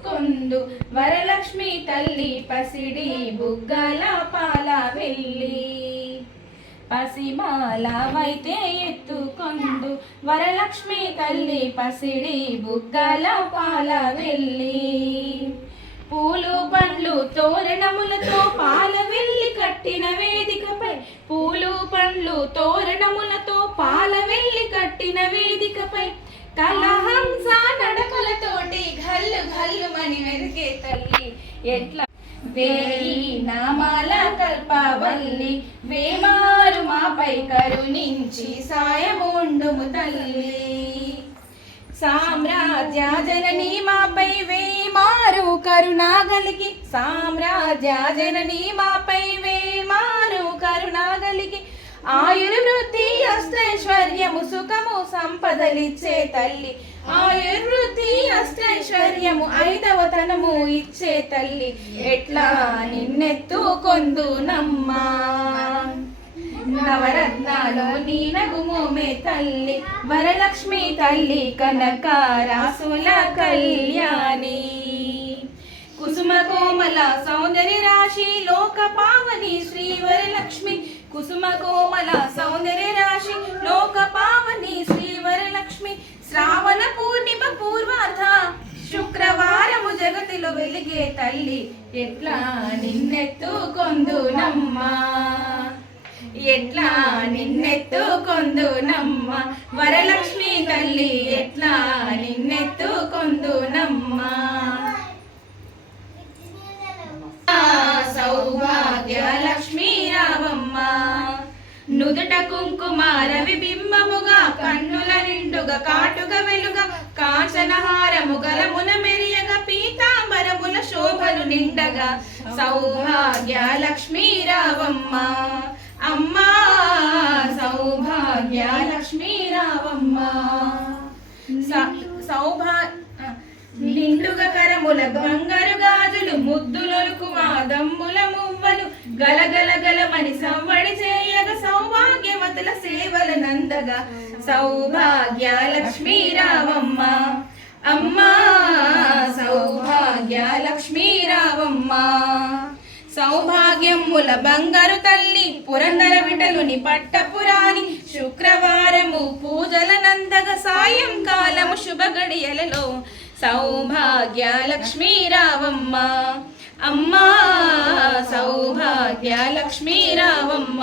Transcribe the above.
ఎత్తుకొందు వరలక్ష్మి తల్లి పసిడి బుగ్గల పాల వెళ్ళి పసిమాల వైతే ఎత్తుకొందు వరలక్ష్మి తల్లి పసిడి బుగ్గల పాల వెళ్ళి పూలు పండ్లు తోరణములతో పాల వెళ్ళి కట్టిన వేదికపై పూలు పండ్లు తోరణములతో పాల వెళ్ళి కట్టిన వేదికపై కలహంస నడకలతోటి ఘల్లు ఘల్లు మని వెరిగే తల్లి ఎట్లా వేయి నామాల కల్పవల్లి వేమారు మాపై కరుణించి సాయముండుము తల్లి సామ్రాజ్య జననీ మాపై వేమారు కరుణాగలిగి సామ్రాజ్య జననీ మాపై వేమారు కరుణాగలిగి ఆయుర్వృద్ధి అష్టైశ్వర్యము సుఖము సంపదలిచ్చే తల్లి ఆయుర్వృద్ధి అష్టైశ్వర్యము ఐదవతనము ఇచ్చే తల్లి ఎట్లా నిన్నెత్తుకొందు నమ్మా నవరత్నాలు నీ నగుమోమే తల్లి వరలక్ష్మి తల్లి కనక రాసుల కళ్యాణి కుసుమ కోమల సౌందర్య రాశి లోక పావని శ్రీ వరలక్ష్మి కుసుమ కోమల సౌందర్య రాశి లోక పావని శ్రీ వరలక్ష్మి శ్రావణ పూర్ణిమ పూర్వార్ధ శుక్రవారము జగతిలో వెలిగే తల్లి ఎట్లా నిన్నెత్తుకొందు నమ్మా ఎట్లా నిన్నెత్తుకొందు నమ్మ వరలక్ష్మి తల్లి ఎట్లా నిన్నెత్తుకొందు నమ్మ సౌభాగ్య లక్ష్మీ రావమ్మ నుదుట కుంకుమార విబింబముగా కన్నుల నిండుగా కాటుక వెలుగా కాంచనహారము గలమున మెరియగా పీతాంబరముల శోభలు నిండగా సౌభాగ్య లక్ష్మీ రావమ్మ అమ్మా సౌభాగ్య లక్ష్మీ రావమ్మ నిండుగా కరముల బంగారు గాజులు ముద్దులొలుకు మాదమ్ముల మువ్వలు గలగల గలమని సవ్వడి చేయగా సౌభాగ్యవతుల సేవల నందగా సౌభాగ్య లక్ష్మీ రావమ్మ అమ్మా సౌభాగ్య లక్ష్మీ రావమ్మ సౌభాగ్యముల బంగారు తల్లి పురందర విటలుని పట్టపురాణి శుక్రవారము పూజల నందగ సాయంకాలము శుభ గడియలలో సౌభాగ్య లక్ష్మీ రావమ్మ అమ్మా సౌభాగ్య లక్ష్మీ రావమ్మ